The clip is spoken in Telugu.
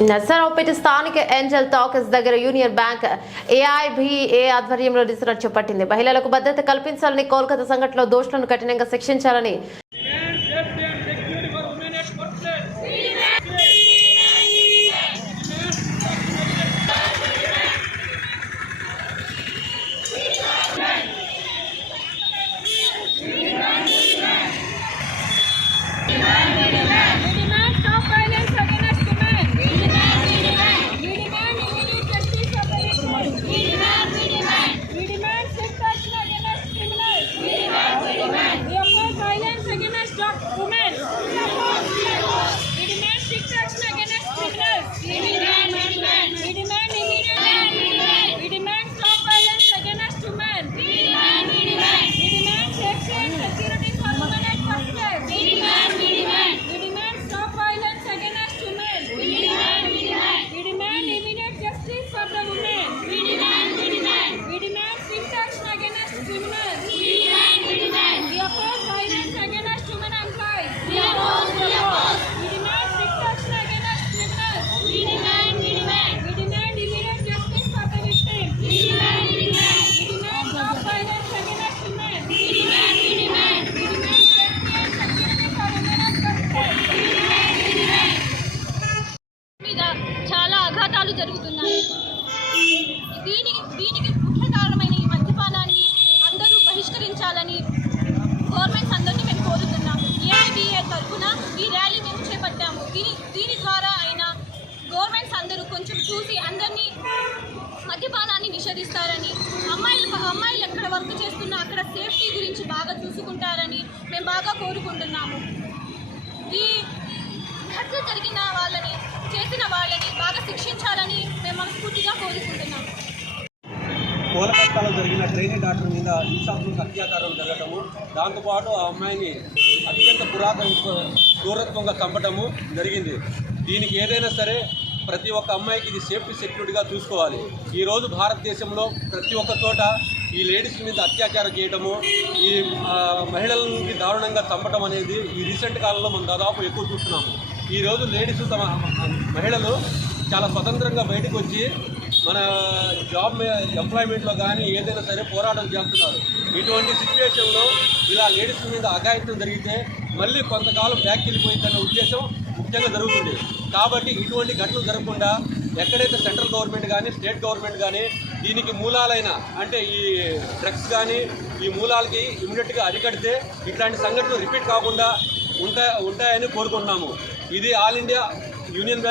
నర్సరావుపేట స్థానిక ఏంజల్ టాకర్స్ దగ్గర యూనియన్ బ్యాంక్ ఏఐబిఏ ఆధ్వర్యంలో రిసర్చ్ చేపట్టింది మహిళలకు భద్రత కల్పించాలని కోల్కతా సంఘటనలో దోషులను కఠినంగా శిక్షించాలని చూసి అందరినీ మద్యపానాన్ని నిషేధిస్తారని అమ్మాయిలు అమ్మాయిలు ఎక్కడ వర్క్ చేస్తున్నా అక్కడ సేఫ్టీ గురించి బాగా చూసుకుంటారని మేము బాగా కోరుకుంటున్నాము. ఈ హత్య జరిగిన వాళ్ళని చేసిన వాళ్ళని బాగా శిక్షించాలని మేము మనస్ఫూర్తిగా కోరుకుంటున్నాము. కోలకత్తాలో జరిగిన ట్రైనింగ్ డాక్టర్ మీద హింసాత్మక అత్యాచారం జరగటము దాంతోపాటు ఆ అమ్మాయిని అత్యంత పురాతన దూరత్వంగా చంపటము జరిగింది. దీనికి ఏదైనా సరే ప్రతి ఒక్క అమ్మాయికి ఇది సేఫ్టీ సెక్యూరిటీగా చూసుకోవాలి. ఈరోజు భారతదేశంలో ప్రతి ఒక్క చోట ఈ లేడీస్ మీద అత్యాచారం చేయటము ఈ మహిళల మహిళలని దారుణంగా చంపటం అనేది ఈ రీసెంట్ కాలంలో మనం దాదాపు ఎక్కువ చూస్తున్నాము. ఈరోజు లేడీస్ తమ మహిళలు చాలా స్వతంత్రంగా బయటకు వచ్చి మన జాబ్ ఎంప్లాయ్మెంట్లో కానీ ఏదైనా సరే పోరాటం చేస్తున్నారు. ఇటువంటి సిచ్యువేషన్లో ఇలా లేడీస్ మీద అఘాయిత్యం జరిగితే మళ్ళీ కొంతకాలం బ్యాక్ వెళ్ళిపోయిందనే ఉద్దేశం ముఖ్యంగా జరుగుతుంది. కాబట్టి ఇటువంటి ఘటనలు జరగకుండా ఎక్కడైతే సెంట్రల్ గవర్నమెంట్ కానీ స్టేట్ గవర్నమెంట్ కానీ దీనికి మూలాలైన అంటే ఈ డ్రగ్స్ కానీ ఈ మూలాలకి ఇమీడియట్గా అరికడితే ఇట్లాంటి సంఘటనలు రిపీట్ కాకుండా ఉంటా ఉంటాయని కోరుకుంటున్నాము. ఇది ఆల్ ఇండియా యూనియన్ బ్యాంక్